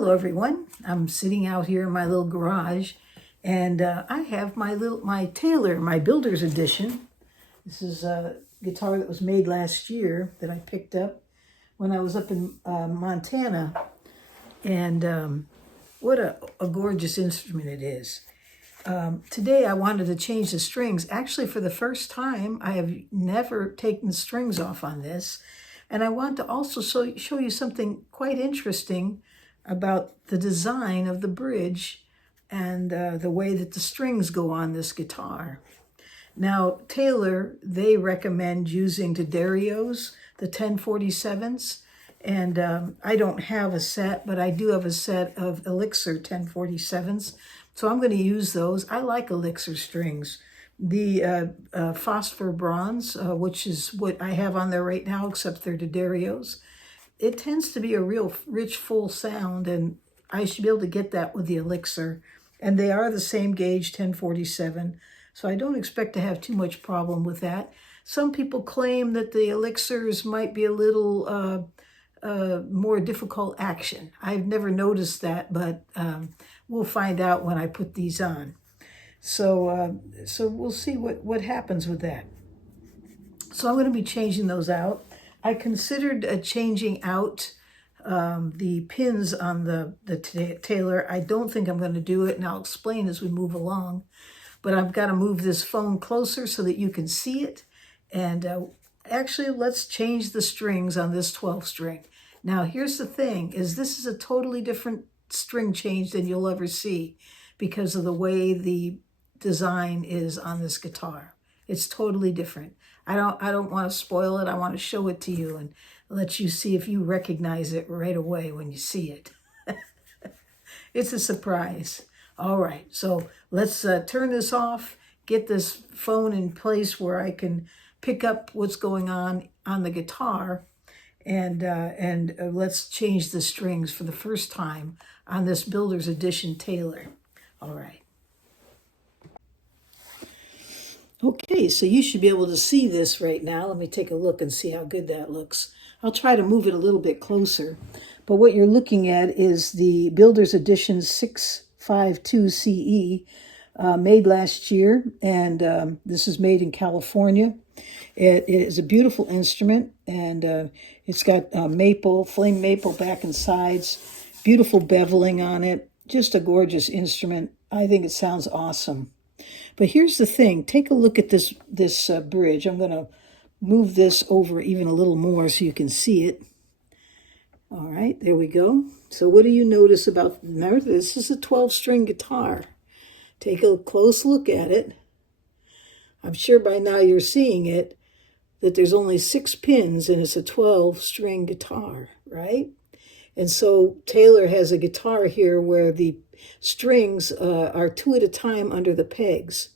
Hello everyone. I'm sitting out here in my little garage and I have my Taylor, my Builder's Edition. This is a guitar that was made last year that I picked up when I was up in Montana. And what a gorgeous instrument it is. Today I wanted to change the strings. Actually, for the first time, I have never taken the strings off on this. And I want to also show you something quite interesting about the design of the bridge and the way that the strings go on this guitar. Now, Taylor, they recommend using D'Addario's, the 1047s. And I don't have a set, but I do have a set of Elixir 1047s. So I'm going to use those. I like Elixir strings. The phosphor bronze, which is what I have on there right now, except they're D'Addario's. It tends to be a real rich, full sound, and I should be able to get that with the Elixir. And they are the same gauge, 1047, so I don't expect to have too much problem with that. Some people claim that the Elixirs might be a little more difficult action. I've never noticed that, but we'll find out when I put these on. So we'll see what happens with that. So I'm going to be changing those out. I considered changing out the pins on the Taylor. I don't think I'm going to do it, and I'll explain as we move along. But I've got to move this phone closer so that you can see it. And actually, let's change the strings on this 12 string. Now, here's the thing, is this is a totally different string change than you'll ever see because of the way the design is on this guitar. It's totally different. I don't want to spoil it. I want to show it to you and let you see if you recognize it right away when you see it. It's a surprise. All right, so let's turn this off, get this phone in place where I can pick up what's going on the guitar, and let's change the strings for the first time on this Builder's Edition Taylor. All right. Okay, so you should be able to see this right now. Let me take a look and see how good that looks. I'll try to move it a little bit closer. But what you're looking at is the Builder's Edition 652 CE, made last year, and this is made in California. It is a beautiful instrument, and it's got flame maple back and sides, beautiful beveling on it, just a gorgeous instrument. I think it sounds awesome. But here's the thing, take a look at this bridge. I'm going to move this over even a little more so you can see it. All right, there we go. So what do you notice about, remember, this is a 12-string guitar. Take a close look at it. I'm sure by now you're seeing it, that there's only 6 pins and it's a 12-string guitar, right? And so Taylor has a guitar here where the strings are 2 at a time under the pegs.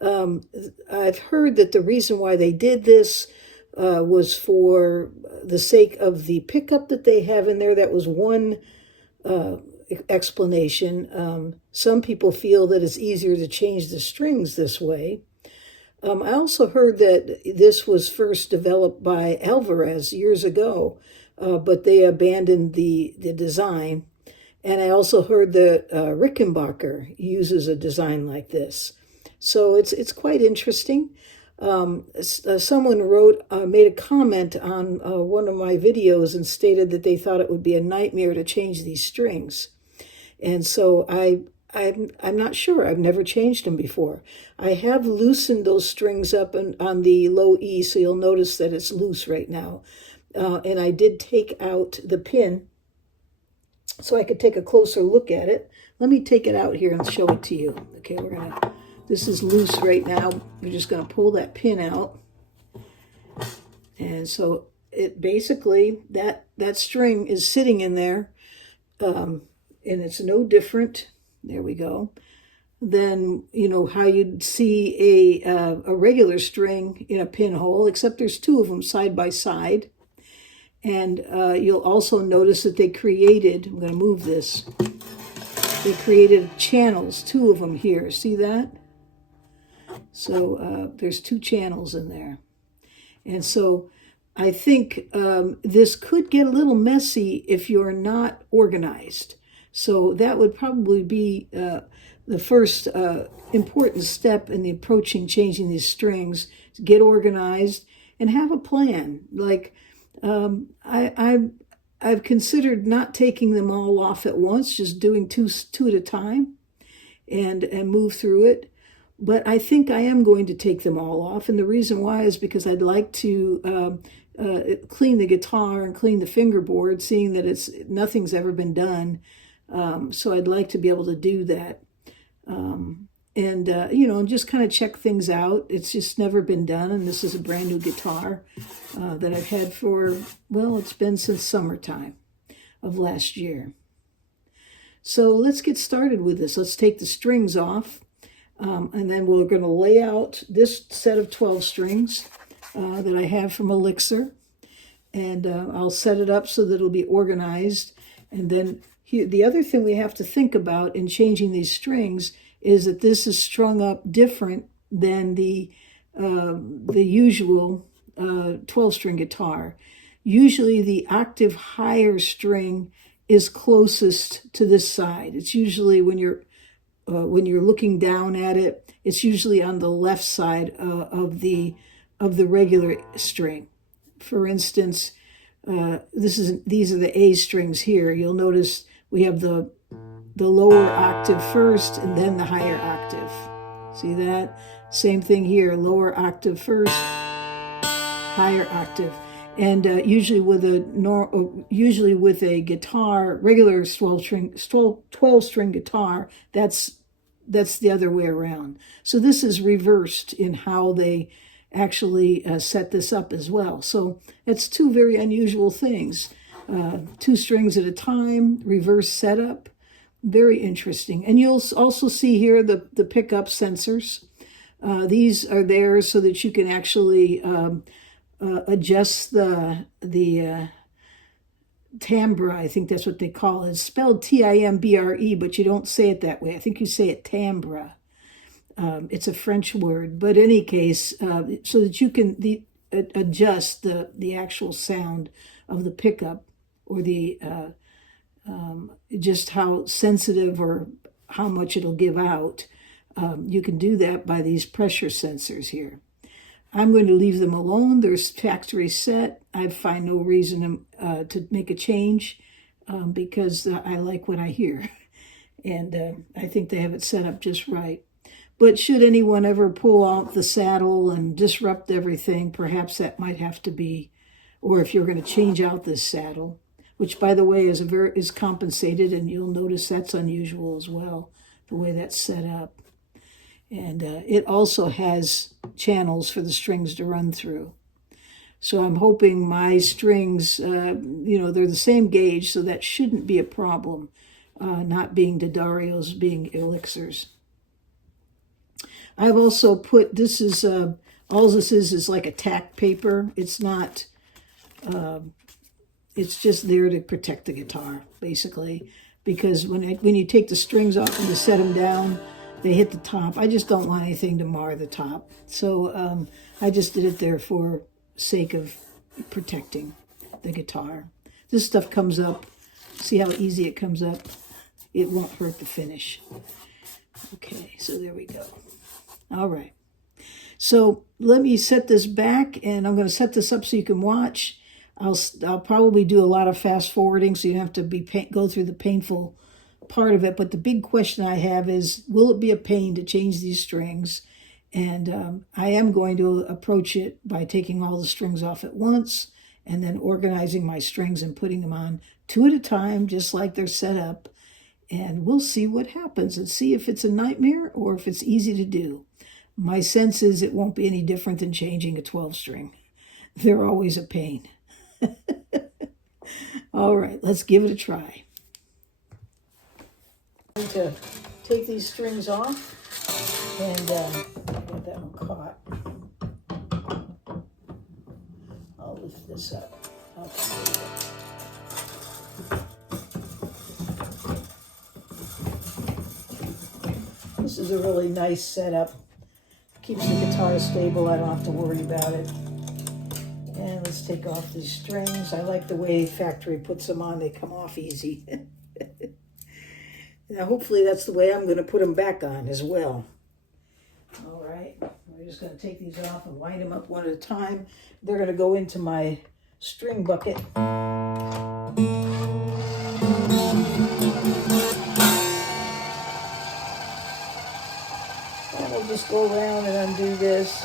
I've heard that the reason why they did this was for the sake of the pickup that they have in there. That was one explanation. Some people feel that it's easier to change the strings this way. I also heard that this was first developed by Alvarez years ago, but they abandoned the design. And I also heard that Rickenbacker uses a design like this. So it's quite interesting. Someone made a comment on one of my videos and stated that they thought it would be a nightmare to change these strings. And so I'm not sure. I've never changed them before. I have loosened those strings up on the low E, so you'll notice that it's loose right now. And I did take out the pin so I could take a closer look at it. Let me take it out here and show it to you. Okay, this is loose right now. We're just going to pull that pin out. And so it basically, that string is sitting in there, and it's no different. There we go. Then, you know, how you'd see a regular string in a pinhole, except there's 2 of them side by side. And you'll also notice that they created, I'm going to move this, they created channels, 2 of them here. See that? So there's 2 channels in there. And so I think this could get a little messy if you're not organized. So that would probably be the first important step in the approaching changing these strings. Get organized and have a plan. Like I've considered not taking them all off at once, just doing two at a time, and move through it. But I think I am going to take them all off, and the reason why is because I'd like to clean the guitar and clean the fingerboard, seeing that nothing's ever been done. So I'd like to be able to do that. And just kind of check things out. It's just never been done, and this is a brand new guitar that I've had for, well, it's been since summertime of last year. So let's get started with this. Let's take the strings off, and then we're going to lay out this set of 12 strings that I have from Elixir, and I'll set it up so that it'll be organized. And then here, the other thing we have to think about in changing these strings is that this is strung up different than the usual 12-string guitar. Usually the octave higher string is closest to this side. It's usually when you're looking down at it, it's usually on the left side of the regular string. For instance, these are the A strings here. You'll notice we have the lower octave first and then the higher octave. See that? Same thing here, lower octave first, higher octave. And usually with a guitar, regular 12-string guitar, that's the other way around. So this is reversed in how they actually set this up as well. So it's two very unusual things. 2 strings at a time, reverse setup. Very interesting. And you'll also see here the pickup sensors. These are there so that you can actually adjust the timbre. I think that's what they call it. It's spelled Timbre, but you don't say it that way. I think you say it timbre. It's a French word, but in any case, so that you can adjust the actual sound of the pickup, or the just how sensitive or how much it'll give out. You can do that by these pressure sensors here. I'm going to leave them alone. They're factory set. I find no reason to make a change because I like what I hear. And I think they have it set up just right. But should anyone ever pull out the saddle and disrupt everything, perhaps that might have to be, or if you're going to change out this saddle, which, by the way, is compensated, and you'll notice that's unusual as well, the way that's set up. And it also has channels for the strings to run through. So I'm hoping my strings, they're the same gauge, so that shouldn't be a problem, not being D'Addarios, being Elixirs. I've also put, this is, all this is like a tack paper. It's not, it's just there to protect the guitar, basically, because when you take the strings off and you set them down, they hit the top. I just don't want anything to mar the top. So I just did it there for sake of protecting the guitar. This stuff comes up. See how easy it comes up? It won't hurt the finish. Okay, so there we go. All right. So let me set this back, and I'm going to set this up so you can watch. I'll probably do a lot of fast forwarding, so you don't have to go through the painful part of it. But the big question I have is, will it be a pain to change these strings? And I am going to approach it by taking all the strings off at once and then organizing my strings and putting them on 2 at a time, just like they're set up. And we'll see what happens and see if it's a nightmare or if it's easy to do. My sense is it won't be any different than changing a 12-string. They're always a pain. All right, let's give it a try. I'm going to take these strings off, and I got that one caught. I'll lift this up. Okay. This is a really nice setup. Keeps the guitar stable. I don't have to worry about it. And let's take off these strings. I like the way factory puts them on. They come off easy. Now, hopefully that's the way I'm going to put them back on as well. All right, we're just going to take these off and wind them up one at a time. They're going to go into my string bucket. And we'll just go around and undo this.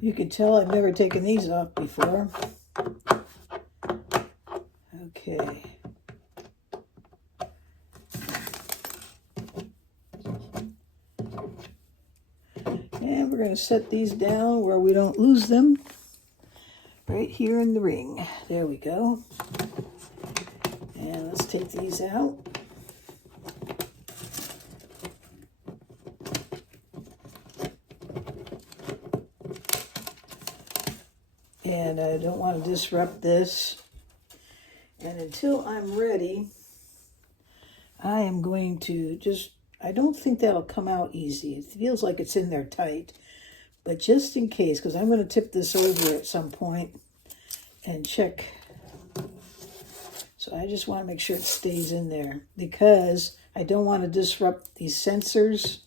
You can tell I've never taken these off before. Okay. And we're going to set these down where we don't lose them. Right here in the ring. There we go. And let's take these out. And I don't want to disrupt this. And until I'm ready, I am going to just, I don't think that'll come out easy. It feels like it's in there tight. But just in case, because I'm going to tip this over at some point and check. So I just want to make sure it stays in there because I don't want to disrupt these sensors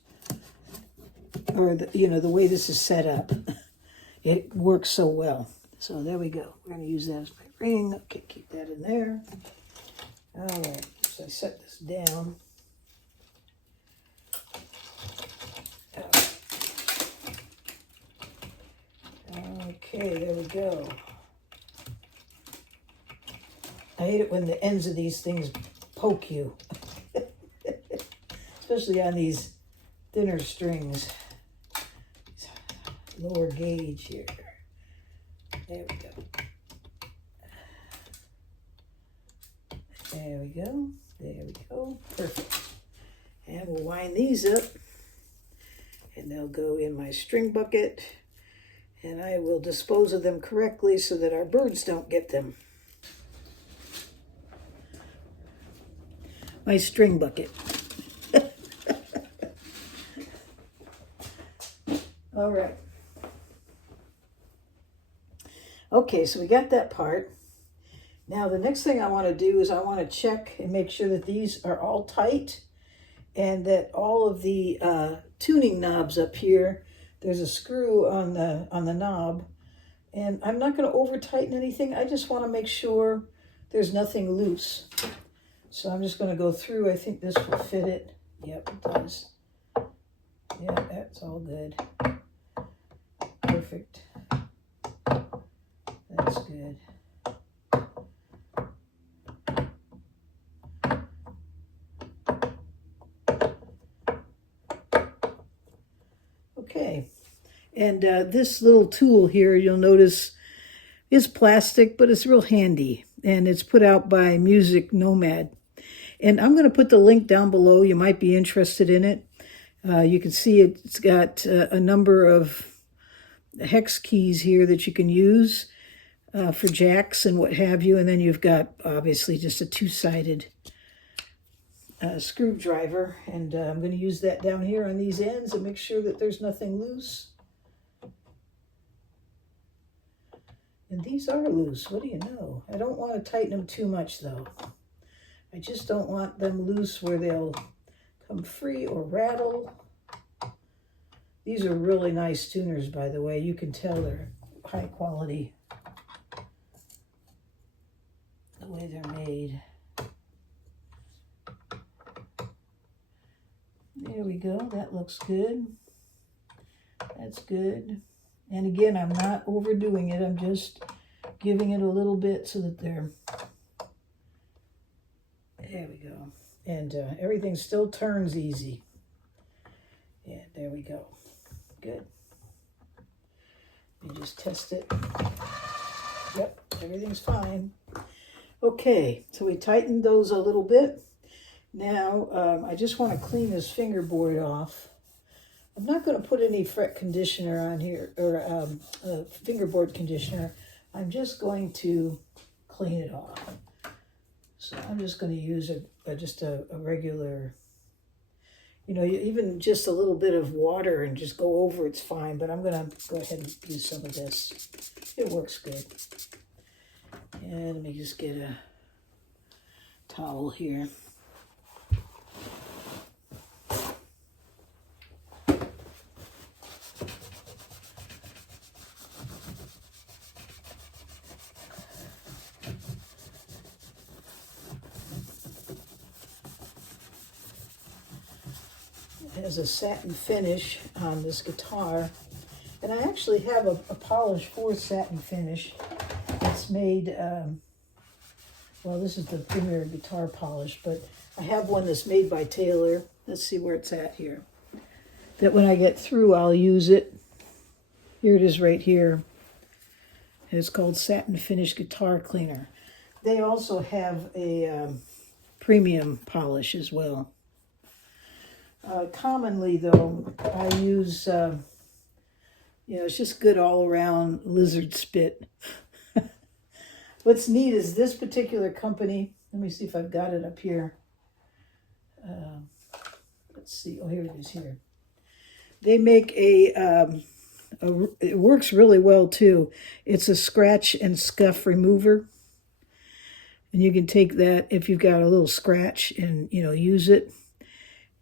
or the way this is set up. It works so well. So there we go. We're going to use that as my ring. Okay, keep that in there. All right, so I set this down. Okay, there we go. I hate it when the ends of these things poke you. Especially on these thinner strings. Lower gauge here. There we go. There we go. There we go. Perfect. And we'll wind these up. And they'll go in my string bucket. And I will dispose of them correctly so that our birds don't get them. My string bucket. All right. Okay, so we got that part. Now the next thing I want to do is I want to check and make sure that these are all tight and that all of the tuning knobs up here, there's a screw on the knob, and I'm not going to over tighten anything. I just want to make sure there's nothing loose. So I'm just going to go through. I think this will fit it. Yep, it does. Yeah, that's all good. Perfect. That's good. Okay, and this little tool here, you'll notice, is plastic, but it's real handy, and it's put out by Music Nomad. And I'm going to put the link down below. You might be interested in it. You can see it's got a number of hex keys here that you can use for jacks and what have you. And then you've got, obviously, just a two-sided screwdriver. And I'm going to use that down here on these ends and make sure that there's nothing loose. And these are loose. What do you know? I don't want to tighten them too much, though. I just don't want them loose where they'll come free or rattle. These are really nice tuners, by the way. You can tell they're high quality the way they're made. There we go. That looks good. That's good. And again, I'm not overdoing it. I'm just giving it a little bit so that they're... There we go. And everything still turns easy. Yeah, there we go. Good. You just test it. Yep, everything's fine. Okay, so we tightened those a little bit. Now, I just want to clean this fingerboard off. I'm not going to put any fret conditioner on here, or fingerboard conditioner. I'm just going to clean it off. So I'm just going to use just a regular, you know, even just a little bit of water and just go over it's fine, but I'm going to go ahead and use some of this. It works good. And let me just get a towel here. It has a satin finish on this guitar, and I actually have a polish for satin finish. It's made, well, this is the Premier guitar polish, but I have one that's made by Taylor. Let's see where it's at here. That when I get through, I'll use it. Here it is right here. And it's called Satin Finish Guitar Cleaner. They also have a premium polish as well. Commonly, though, I use, you know, it's just good all around lizard spit. What's neat is this particular company. Let me see if I've got it up here. Let's see. Oh, here it is here. They make it works really well, too. It's a scratch and scuff remover. And you can take that if you've got a little scratch and, you know, use it.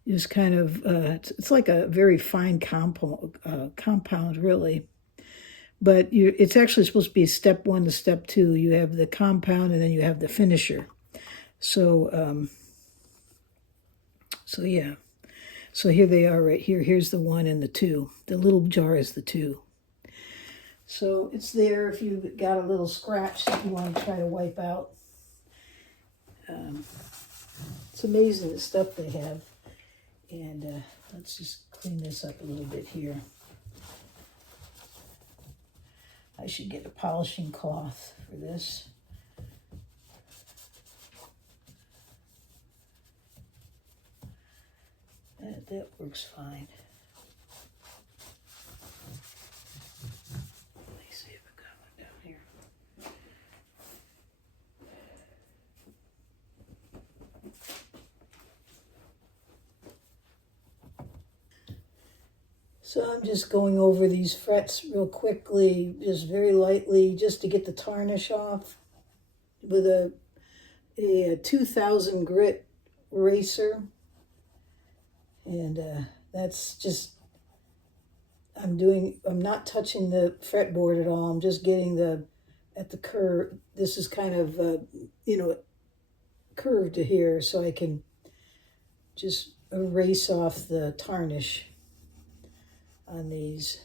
Just kind of, it's like a very fine compound, really. But it's actually supposed to be step 1 to step 2. You have the compound and then you have the finisher. So, so yeah. So here they are right here. Here's the 1 and the 2. The little jar is the 2. So it's there if you've got a little scratch that you want to try to wipe out. It's amazing the stuff they have. And let's just clean this up a little bit here. I should get a polishing cloth for this. That works fine. Let me see if I got one down here. So I'm just going over these frets real quickly, just very lightly, just to get the tarnish off with a 2000 grit eraser. And that's just, I'm not touching the fretboard at all. I'm just getting at the curve. This is kind of, you know, curved to here, so I can just erase off the tarnish on these.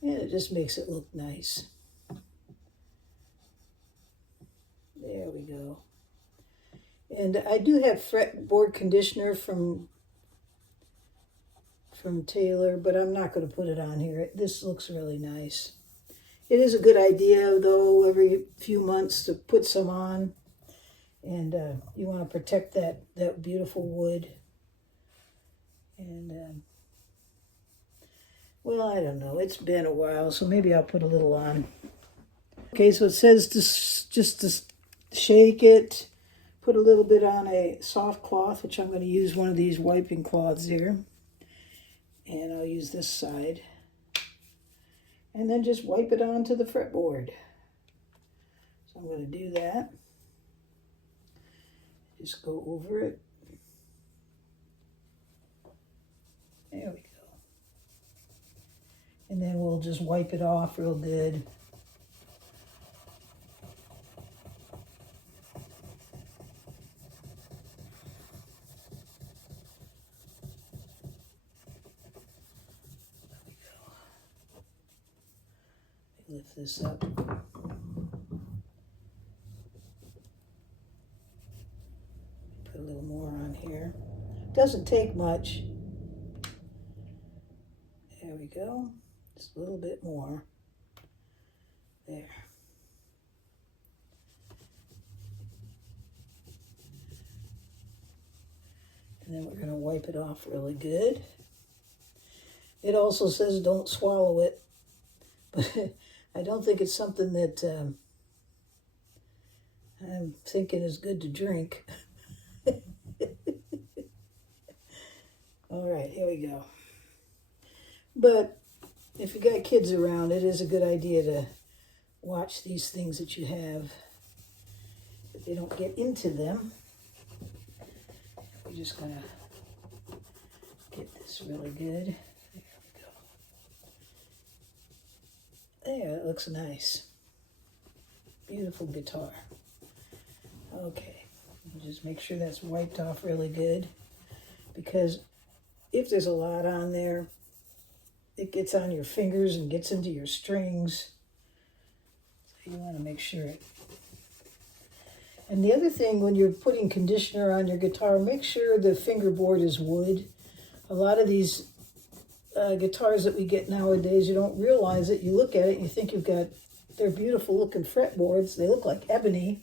And it just makes it look nice. There we go. And I do have fretboard conditioner from Taylor, but I'm not going to put it on here. This looks really nice. It is a good idea, though, every few months to put some on. And you want to protect that beautiful wood. And, well, I don't know. It's been a while, so maybe I'll put a little on. Okay, so it says just to shake it, put a little bit on a soft cloth, which I'm going to use one of these wiping cloths here. And I'll use this side. And then just wipe it onto the fretboard. So I'm going to do that. Just go over it. There we go. And then we'll just wipe it off real good. Lift this up. Put a little more on here. Doesn't take much. There we go. Just a little bit more. There. And then we're going to wipe it off really good. It also says don't swallow it, but I don't think it's something that I'm thinking is good to drink. All right, here we go. But if you got kids around, it is a good idea to watch these things that you have, that they don't get into them. We're just gonna get this really good. There we go. There, it looks nice. Beautiful guitar. Okay, just make sure that's wiped off really good, because if there's a lot on there, it gets on your fingers and gets into your strings. So you want to make sure it. And the other thing, when you're putting conditioner on your guitar, make sure the fingerboard is wood. A lot of these guitars that we get nowadays, you don't realize it. You look at it and you think they're beautiful looking fretboards. They look like ebony.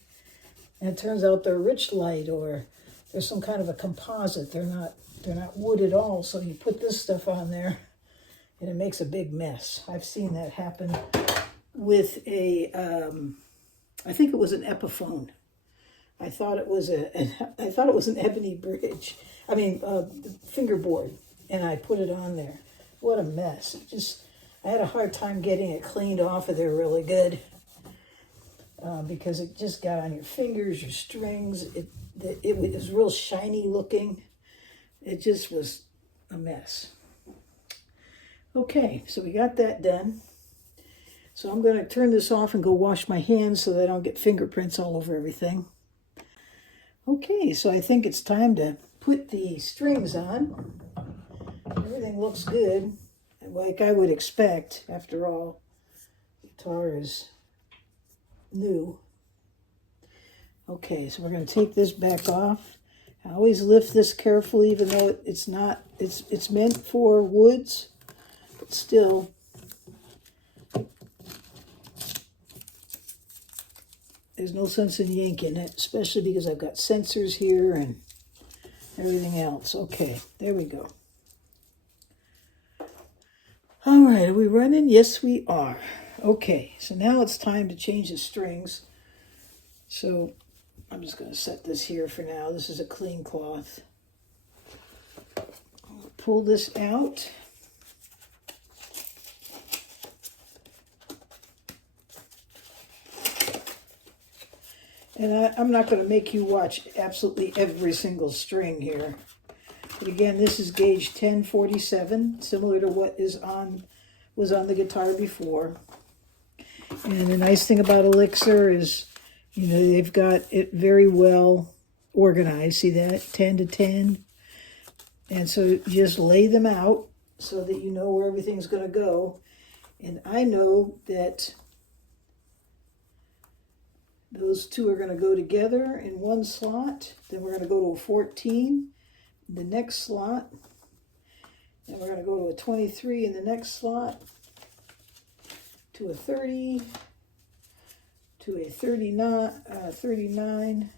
And it turns out they're rich light, or there's some kind of a composite. They're not wood at all. So you put this stuff on there and it makes a big mess. I've seen that happen with I think it was an Epiphone. I thought it was an ebony bridge. Fingerboard, and I put it on there. What a mess! I had a hard time getting it cleaned off of there really good, because it just got on your fingers, your strings. It was real shiny looking. It just was a mess. Okay, so we got that done. So I'm going to turn this off and go wash my hands so that I don't get fingerprints all over everything. Okay, so I think it's time to put the strings on. Everything looks good, like I would expect. After all, guitar is new. Okay, so we're going to take this back off. I always lift this carefully, even though it's meant for woods, but still. There's no sense in yanking it, especially because I've got sensors here and everything else. Okay, there we go. All right, are we running? Yes, we are. Okay, so now it's time to change the strings. So I'm just going to set this here for now. This is a clean cloth. I'll pull this out. And I'm not going to make you watch absolutely every single string here. But again, this is gauge 1047, similar to what was on the guitar before. And the nice thing about Elixir is, they've got it very well organized. See that? 10 to 10. And so you just lay them out so that you know where everything's going to go. And I know that those two are going to go together in one slot. Then we're going to go to a 14 in the next slot. Then we're going to go to a 23 in the next slot, to a 30, to a 39,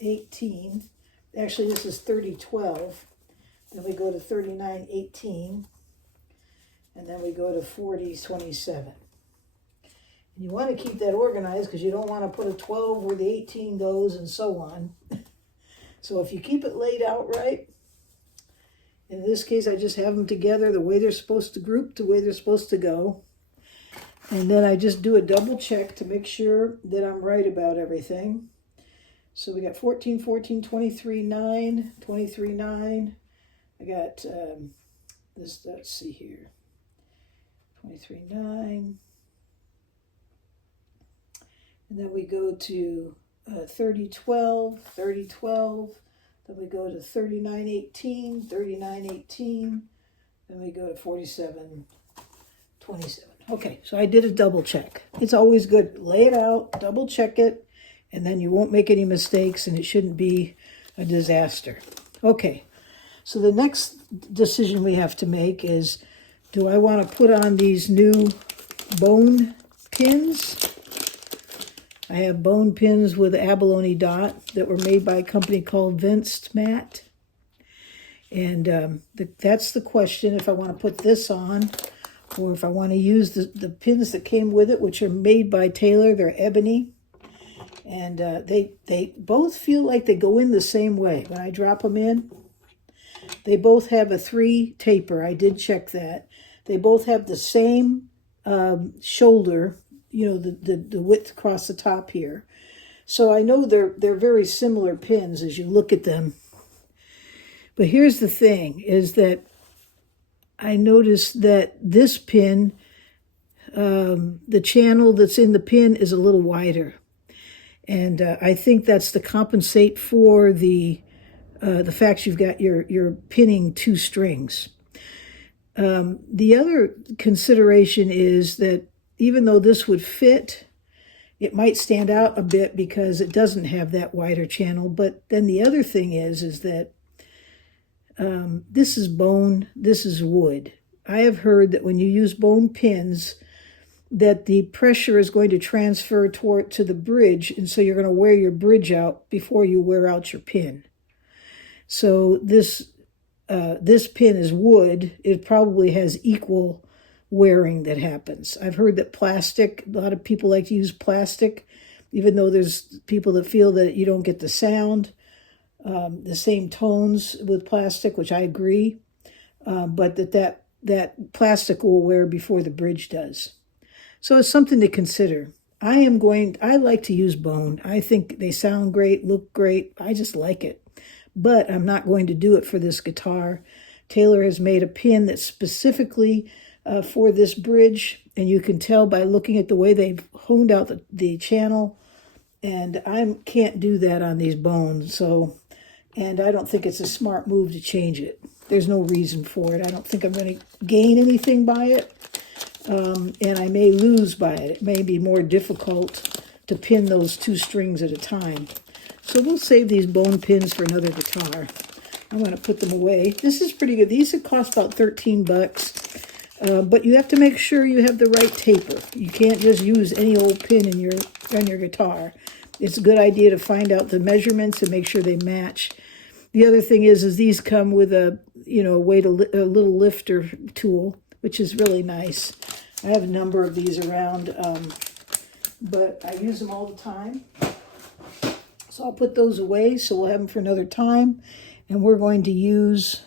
18. Actually, this is 30, 12. Then we go to 39, 18. And then we go to 40, 27. You want to keep that organized because you don't want to put a 12 where the 18 goes and so on. So if you keep it laid out right, in this case I just have them together the way they're supposed to group, the way they're supposed to go. And then I just do a double check to make sure that I'm right about everything. So we got 14, 14, 23, 9, 23, 9. I got this, let's see here, 23, 9. And then we go to 30, 12, 30, 12. Then we go to 39, 18, 39, 18. Then we go to 47, 27. Okay, so I did a double check. It's always good. Lay it out, double check it, And then you won't make any mistakes and it shouldn't be a disaster. Okay, so the next decision we have to make is, do I want to put on these new bone pins? I have bone pins with abalone dot that were made by a company called Vinced Mat. And that's the question, if I want to put this on or if I want to use the pins that came with it, which are made by Taylor. They're ebony. And they both feel like they go in the same way. When I drop them in, they both have a 3 taper. I did check that. They both have the same shoulder, you know, the width across the top here. So I know they're very similar pins as you look at them. But here's the thing, is that I noticed that this pin, the channel that's in the pin is a little wider. And I think that's to compensate for the fact you've got you're pinning 2 strings. The other consideration is that even though this would fit, it might stand out a bit because it doesn't have that wider channel. But then the other thing is that this is bone, this is wood. I have heard that when you use bone pins, that the pressure is going to transfer to the bridge, and so you're going to wear your bridge out before you wear out your pin. So this pin is wood. It probably has equal wearing that happens. I've heard that plastic, a lot of people like to use plastic, even though there's people that feel that you don't get the sound, the same tones with plastic, which I agree, but that plastic will wear before the bridge does. So it's something to consider. I like to use bone. I think they sound great, look great. I just like it. But I'm not going to do it for this guitar. Taylor has made a pin that's specifically for this bridge, and you can tell by looking at the way they've honed out the channel, and I can't do that on these bones. And I don't think it's a smart move to change it. There's no reason for it. I don't think I'm going to gain anything by it. And I may lose by it. It may be more difficult to pin those 2 strings at a time. So we'll save these bone pins for another guitar. I'm going to put them away. This is pretty good. These would cost about $13, but you have to make sure you have the right taper. You can't just use any old pin on your guitar. It's a good idea to find out the measurements and make sure they match. The other thing is these come with a little lifter tool, which is really nice. I have a number of these around, but I use them all the time. So I'll put those away, so we'll have them for another time. And we're going to use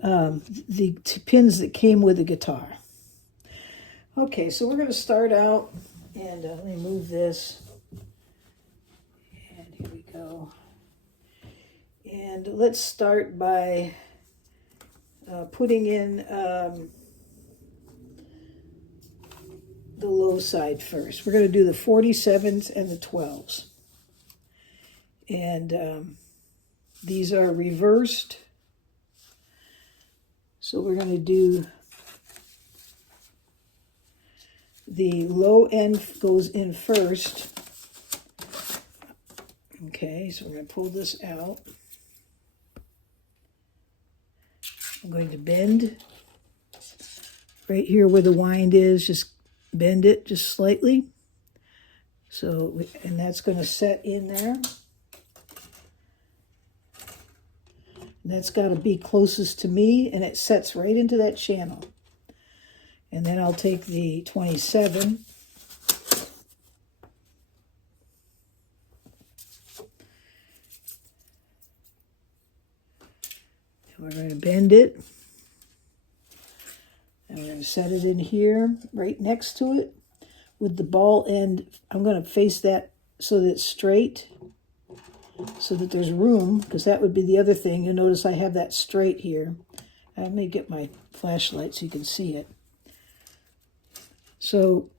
the pins that came with the guitar. Okay, so we're going to start out, and let me move this. And here we go. And let's start by putting in the low side first. We're going to do the 47s and the 12s. And these are reversed. So we're going to do the low end goes in first. Okay, so we're going to pull this out. I'm going to bend right here where the wind is, just bend it just slightly. So, and that's going to set in there. And that's got to be closest to me, and it sets right into that channel. And then I'll take the 27. We're going to bend it, and we're going to set it in here, right next to it, with the ball end. I'm going to face that so that it's straight, so that there's room, because that would be the other thing. You'll notice I have that straight here. I may get my flashlight so you can see it. So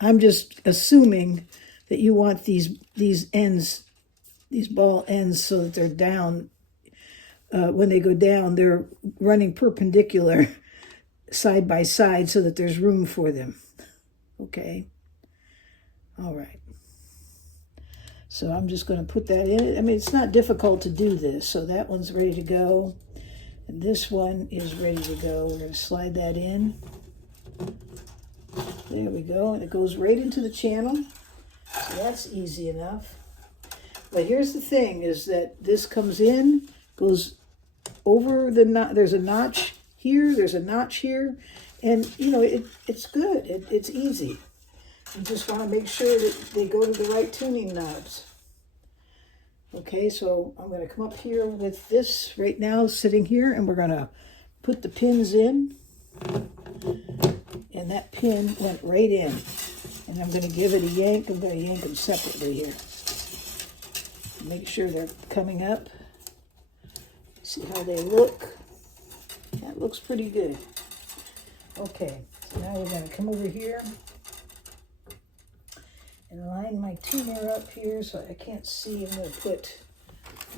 I'm just assuming that you want these ends, these ball ends, so that they're down. When they go down, they're running perpendicular side by side so that there's room for them. Okay. All right. So I'm just going to put that in. I mean, it's not difficult to do this. So that one's ready to go. And this one is ready to go. We're going to slide that in. There we go. And it goes right into the channel. So that's easy enough. But here's the thing, is that this comes in, goes over the notch. There's a notch here. There's a notch here. And, you know, it's good. It's easy. You just want to make sure that they go to the right tuning knobs. Okay, so I'm going to come up here with this right now, sitting here, and we're going to put the pins in. And that pin went right in. And I'm going to give it a yank. I'm going to yank them separately here. Make sure they're coming up. See how they look. That looks pretty good. Okay, so now we're going to come over here and line my tuner up here so I can't see. I'm going to put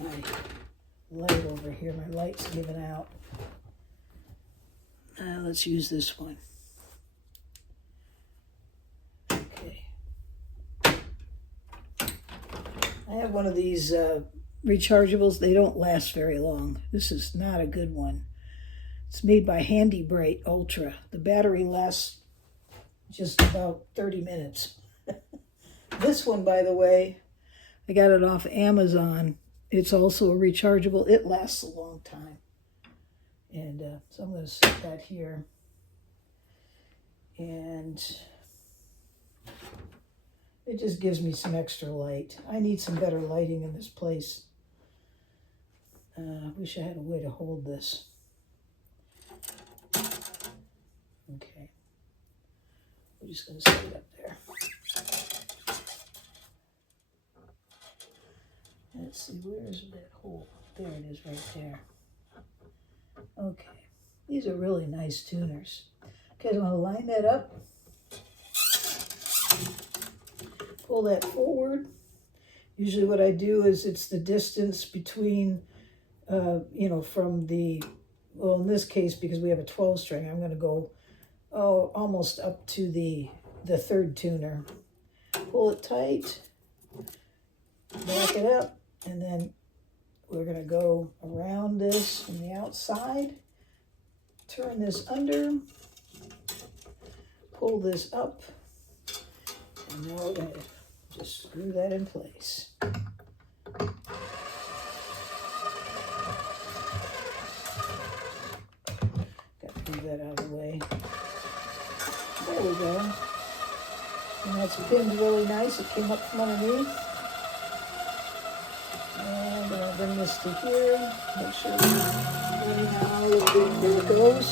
my light over here. My light's giving out. Let's use this one. Okay. I have one of these rechargeables. They don't last very long. This is not a good one. It's made by Handy Bright Ultra. The battery lasts just about 30 minutes. This one, by the way, I got it off Amazon. It's also a rechargeable. It lasts a long time. And so I'm going to set that here. And it just gives me some extra light. I need some better lighting in this place. I wish I had a way to hold this. Okay. We're just going to set it up there. Let's see, where's that hole? There it is, right there. Okay. These are really nice tuners. Okay, so I'm going to line that up. Pull that forward. Usually what I do is it's the distance between, you know, from the, well, in this case, because we have a 12 string, I'm going to go, almost up to the third tuner. Pull it tight, back it up, and then we're going to go around this from the outside, turn this under, pull this up, and now we're going to just screw that in place. Got to move that out of the way. There we go. And that's pinned really nice. It came up from underneath. And I'm going to bring this to here. Make sure we're ready now. There it goes.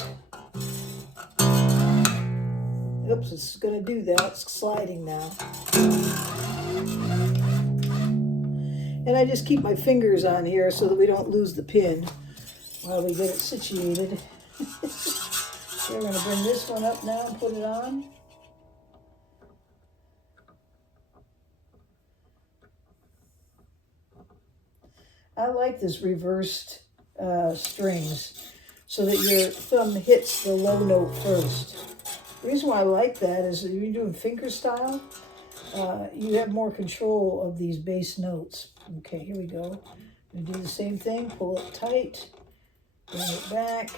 Oops, it's going to do that. It's sliding now. And I just keep my fingers on here so that we don't lose the pin while we get it situated. So we're going to bring this one up now and put it on. I like this reversed strings so that your thumb hits the low note first. The reason why I like that is that if you're doing finger style, you have more control of these bass notes. Okay, here we go. We do the same thing. Pull it tight, bring it back,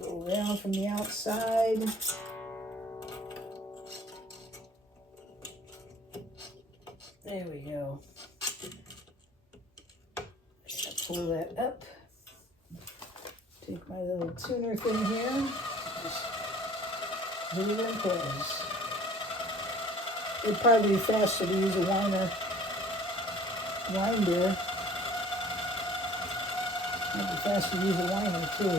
go around from the outside. There we go. Pull that up. Take my little tuner thing here. Just put it in place. It'd probably be faster to use a winder. It'd be faster to use a winder too.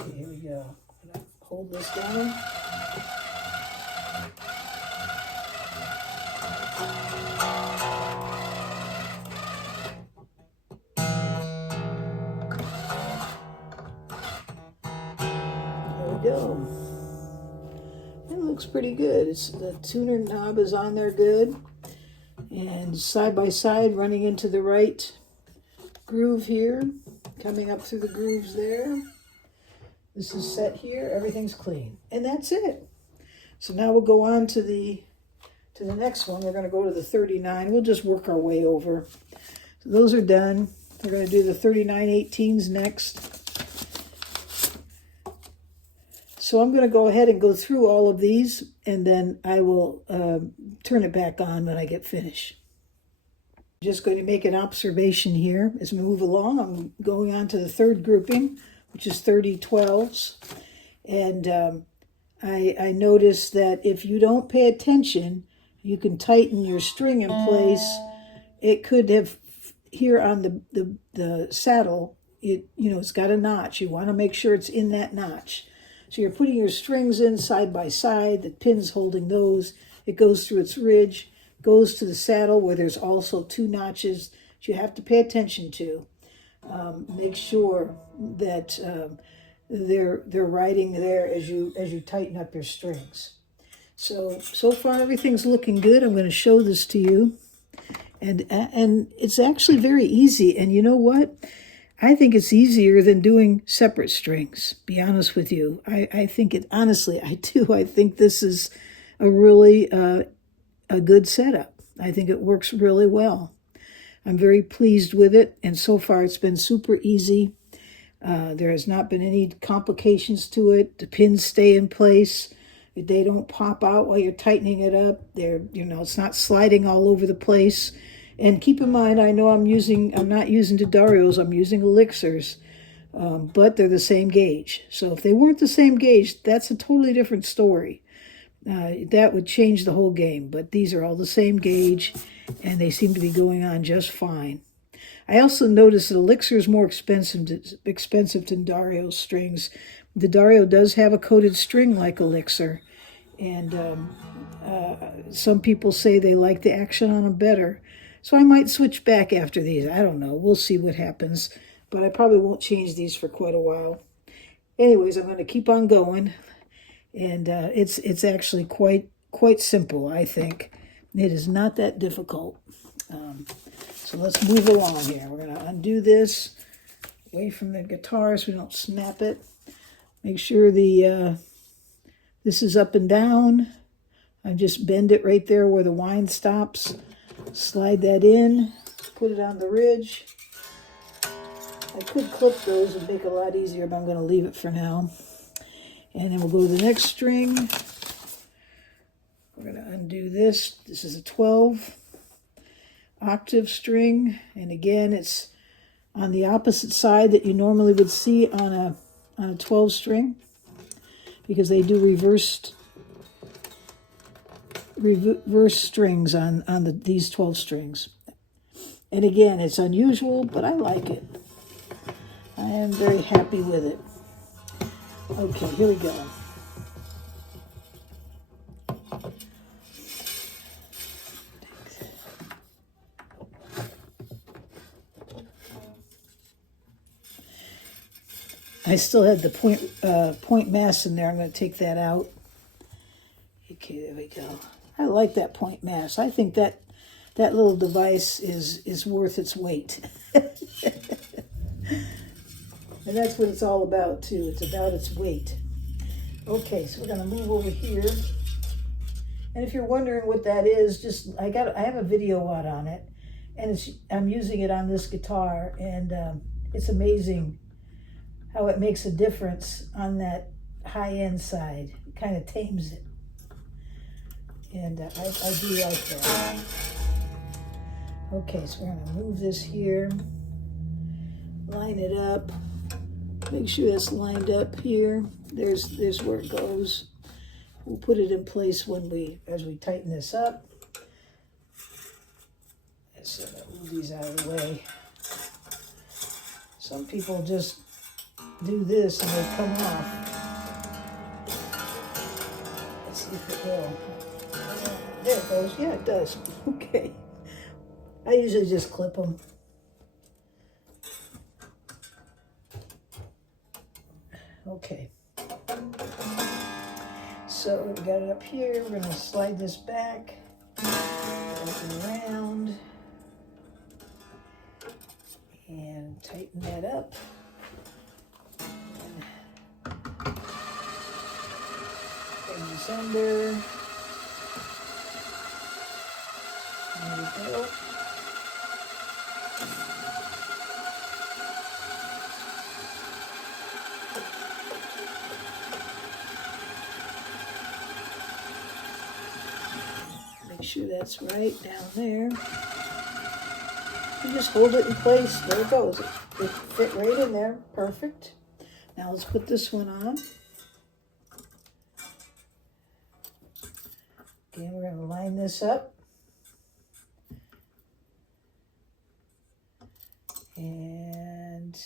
Okay, here we go. I'm gonna hold this down. Go. It looks pretty good. The tuner knob is on there good, and side by side running into the right groove here, coming up through the grooves there. This is set here. Everything's clean, and that's it. So now we'll go on to the to the next one. We're going to go to the 39. We'll just work our way over. So those are done. We're going to do the 39/18s next. So I'm going to go ahead and go through all of these, and then I will turn it back on when I get finished. I'm just going to make an observation here as we move along. I'm going on to the third grouping, which is 30/12s. And I noticed that if you don't pay attention, you can tighten your string in place. It could have, here on the saddle, it's got a notch. You want to make sure it's in that notch. So you're putting your strings in side by side, the pin's holding those. It goes through its ridge, goes to the saddle where there's also 2 notches that you have to pay attention to. Make sure that they're riding there as you tighten up your strings. So far everything's looking good. I'm going to show this to you. And it's actually very easy. And you know what? I think it's easier than doing separate strings, be honest with you. I think it, honestly, I do. I think this is a really a good setup. I think it works really well. I'm very pleased with it, and so far it's been super easy. There has not been any complications to it. The pins stay in place. They don't pop out while you're tightening it up. It's not sliding all over the place. And keep in mind, I know I'm not using D'Addarios, I'm using Elixirs, but they're the same gauge. So if they weren't the same gauge, that's a totally different story. That would change the whole game. But these are all the same gauge, and they seem to be going on just fine. I also noticed that Elixir is more expensive than D'Addario strings. D'Addario does have a coated string like Elixir, and some people say they like the action on them better. So I might switch back after these. I don't know. We'll see what happens. But I probably won't change these for quite a while. Anyways, I'm going to keep on going. And it's actually quite simple, I think. It is not that difficult. So let's move along here. We're going to undo this away from the guitar so we don't snap it. Make sure this is up and down. I just bend it right there where the wind stops. Slide that in, put it on the ridge. I could clip those and make it a lot easier, but I'm going to leave it for now. And then we'll go to the next string. We're going to undo this. This is a 12 octave string. And again, it's on the opposite side that you normally would see on a 12 string, because they do reverse strings on these 12 strings. And again, it's unusual, but I like it. I am very happy with it. Okay, here we go. I still had the point mass in there. I'm going to take that out. Okay, there we go. I like that point mass. I think that little device is worth its weight. And that's what it's all about, too. It's about its weight. Okay, so we're going to move over here. And if you're wondering what that is, I have a video out on it. And I'm using it on this guitar. And it's amazing how it makes a difference on that high-end side. It kind of tames it. And I do like that. Okay, so we're going to move this here. Line it up. Make sure that's lined up here. There's where it goes. We'll put it in place as we tighten this up. So move these out of the way. Some people just do this and they come off. Let's see if it will. There it goes. Yeah, it does. Okay. I usually just clip them. Okay. So we got it up here. We're going to slide this back, open around, and tighten that up. Bring this under. There we go. Make sure that's right down there. You just hold it in place. There it goes. It fit right in there. Perfect. Now let's put this one on. Again, we're going to line this up. And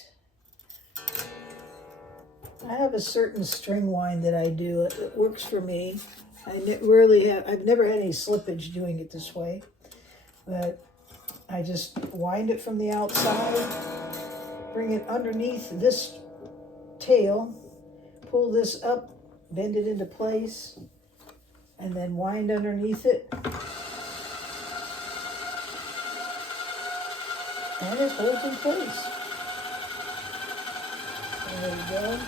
I have a certain string wind that I do. It works for me. I've never had any slippage doing it this way. But I just wind it from the outside, bring it underneath this tail, pull this up, bend it into place, and then wind underneath it. And it holds in place. There we go.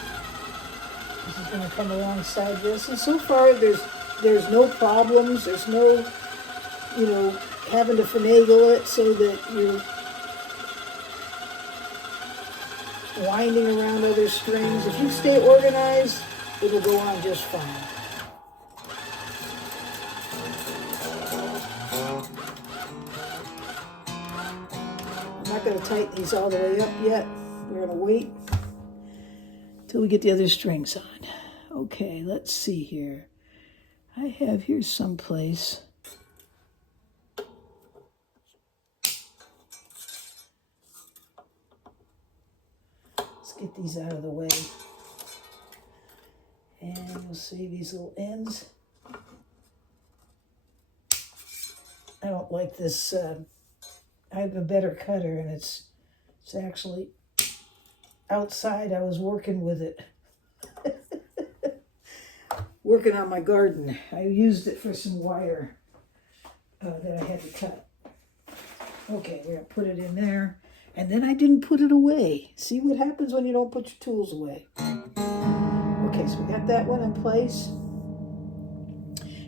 This is going to come alongside this. And so far, there's no problems. There's no, having to finagle it so that you're winding around other strings. If you stay organized, it'll go on just fine. I'm not going to tighten these all the way up yet. We're going to wait till we get the other strings on. Okay, let's see here. I have here someplace. Let's get these out of the way. And we'll save these little ends. I don't like this. I have a better cutter, and it's actually outside. I was working with it. Working on my garden. I used it for some wire that I had to cut. Okay, we're going to put it in there. And then I didn't put it away. See what happens when you don't put your tools away. Okay, so we got that one in place.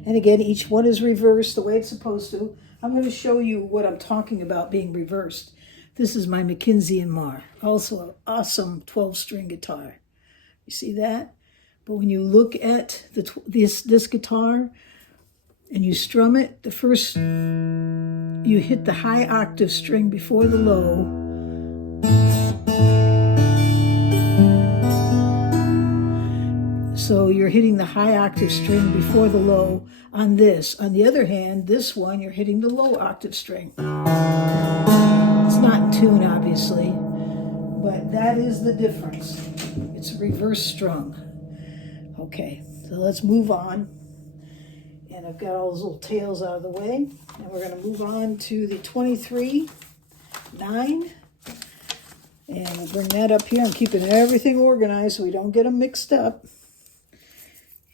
And again, each one is reversed the way it's supposed to. I'm going to show you what I'm talking about being reversed. This is my McKinsey & Mar, also an awesome 12-string guitar. You see that? But when you look at this guitar and you strum it, the first, you hit the high octave string before the low. So you're hitting the high octave string before the low on this. On the other hand, this one, you're hitting the low octave string. It's not in tune, obviously, but that is the difference. It's reverse strung. Okay, so let's move on. And I've got all those little tails out of the way. And we're going to move on to the 23-9. And we'll bring that up here. I'm keeping everything organized so we don't get them mixed up.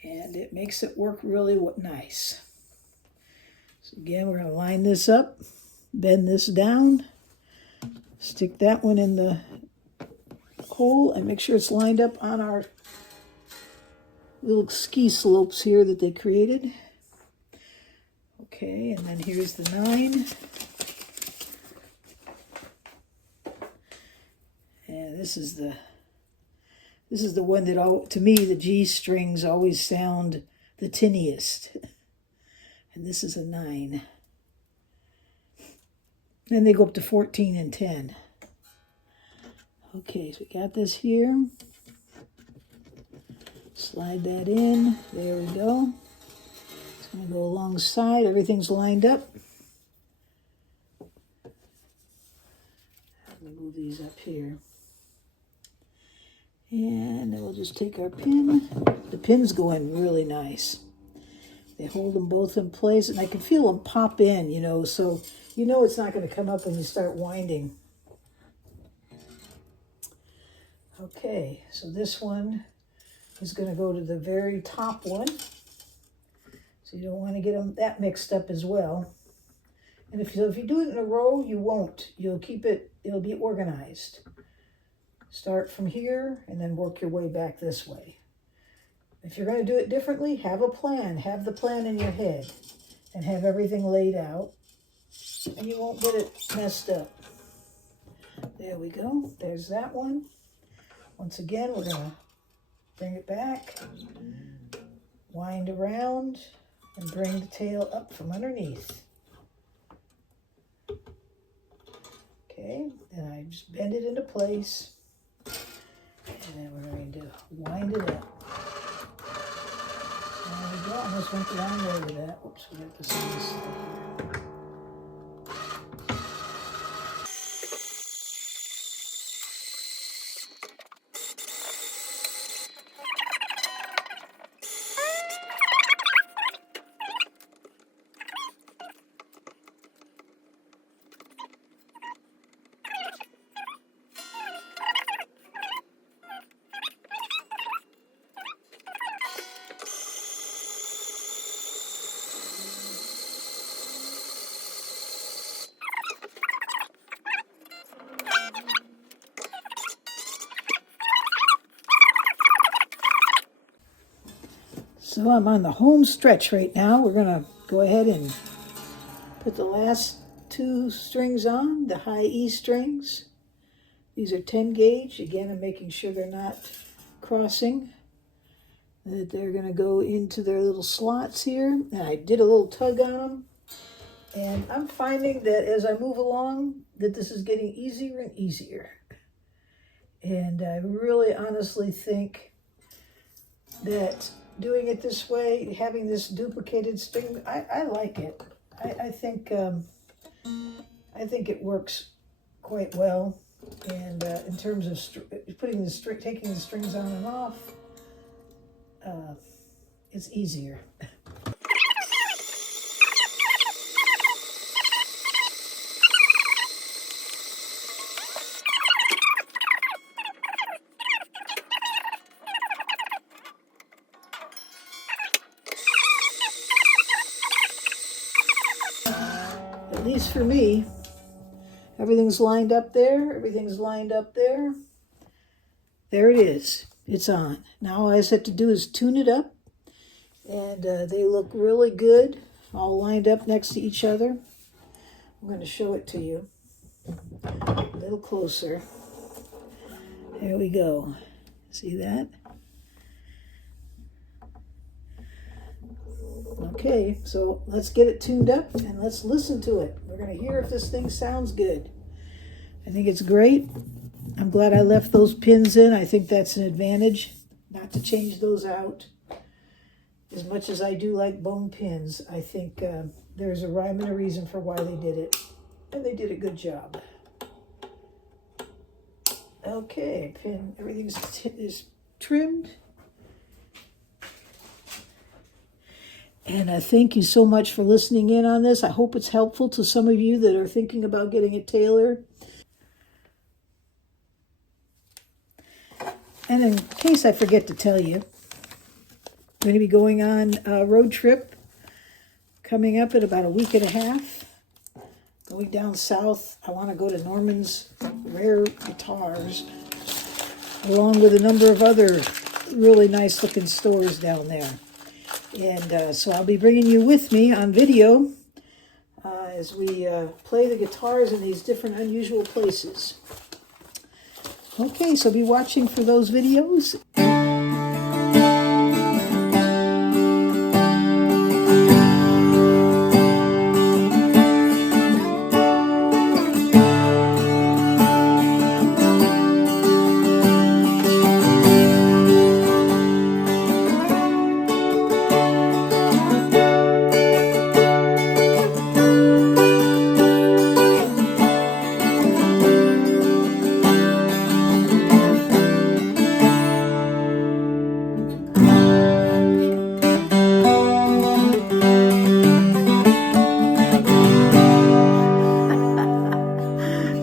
And it makes it work really nice. So again, we're going to line this up, bend this down, stick that one in the hole, and make sure it's lined up on our little ski slopes here that they created. Okay, and then here's the 9. And this is the one that, to me, the G strings always sound the tinniest. And this is a 9. Then they go up to 14 and 10. Okay, so we got this here. Slide that in. There we go. It's going to go alongside. Everything's lined up. Let me move these up here. And then we'll just take our pin. The pins go in really nice. They hold them both in place, and I can feel them pop in, so it's not going to come up when you start winding. Okay, so this one is going to go to the very top one. So you don't want to get them that mixed up as well. And if you do it in a row, you won't. You'll keep it, it'll be organized. Start from here and then work your way back this way. If you're going to do it differently, have a plan. Have the plan in your head and have everything laid out. and you won't get it messed up. There we go. There's that one. Once again, we're going to bring it back, wind around, and bring the tail up from underneath. Okay, then I just bend it into place, and then we're going to wind it up. There we go. I almost went the wrong way with that. Oops, we got this on this side here. So I'm on the home stretch right now. We're going to go ahead and put the last 2 strings on, the high E strings. These are 10 gauge. Again, I'm making sure they're not crossing, that they're going to go into their little slots here. And I did a little tug on them. And I'm finding that as I move along, that this is getting easier and easier. And I really honestly think that doing it this way, having this duplicated string, I like it. I think it works quite well. And in terms of taking the strings on and off, it's easier. At least for me, everything's lined up there. Everything's lined up there. There it is. It's on. Now all I just have to do is tune it up. And they look really good, all lined up next to each other. I'm going to show it to you a little closer. There we go. See that? Okay, so let's get it tuned up and let's listen to it. We're going to hear if this thing sounds good. I think it's great. I'm glad I left those pins in. I think that's an advantage, not to change those out. As much as I do like bone pins, I think there's a rhyme and a reason for why they did it. And they did a good job. Okay, pin, everything is trimmed. And thank you so much for listening in on this. I hope it's helpful to some of you that are thinking about getting a tailor. And in case I forget to tell you, I'm going to be going on a road trip coming up in about a week and a half. Going down south, I want to go to Norman's Rare Guitars, along with a number of other really nice looking stores down there. And so I'll be bringing you with me on video as we play the guitars in these different unusual places. Okay, so be watching for those videos.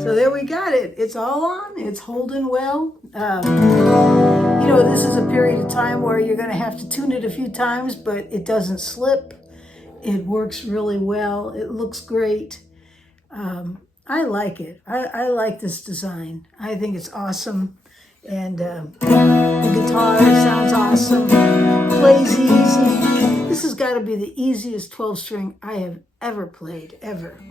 So there we got it. It's all on. It's holding well. You know, this is a period of time where you're going to have to tune it a few times, but it doesn't slip. It works really well. It looks great. I like it. I like this design. I think it's awesome. And the guitar sounds awesome. Plays easy. This has got to be the easiest 12-string I have ever played, ever.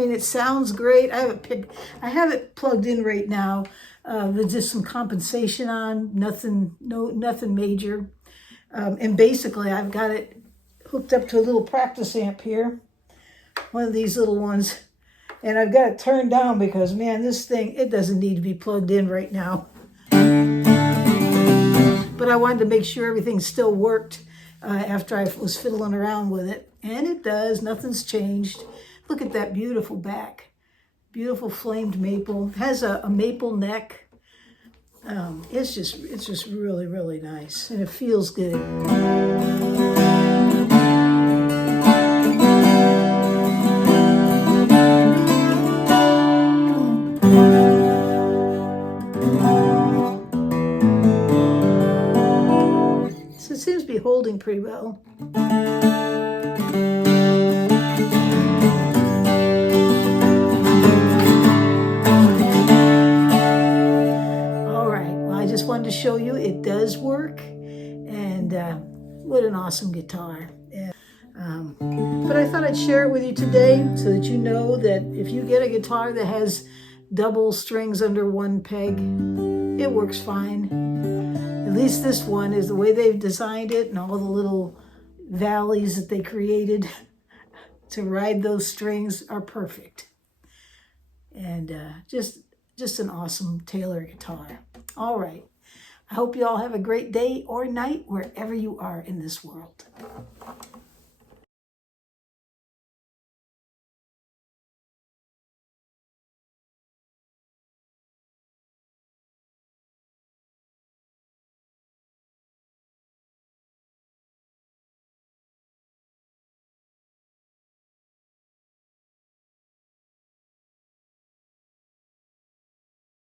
mean, it sounds great. I have it plugged in right now with just some compensation on, nothing major. And basically I've got it hooked up to a little practice amp here, one of these little ones. And I've got it turned down because, man, this thing, it doesn't need to be plugged in right now. But I wanted to make sure everything still worked after I was fiddling around with it. And it does. Nothing's changed. Look at that beautiful back. Beautiful flamed maple. It has a maple neck. It's just really, really nice. And it feels good. So it seems to be holding pretty well. Wanted to show you it does work, and what an awesome guitar. But I thought I'd share it with you today so that you know that if you get a guitar that has double strings under one peg, it works fine. At least this one is the way they've designed it, and all the little valleys that they created to ride those strings are perfect. And just an awesome Taylor guitar. All right. I hope you all have a great day or night wherever you are in this world.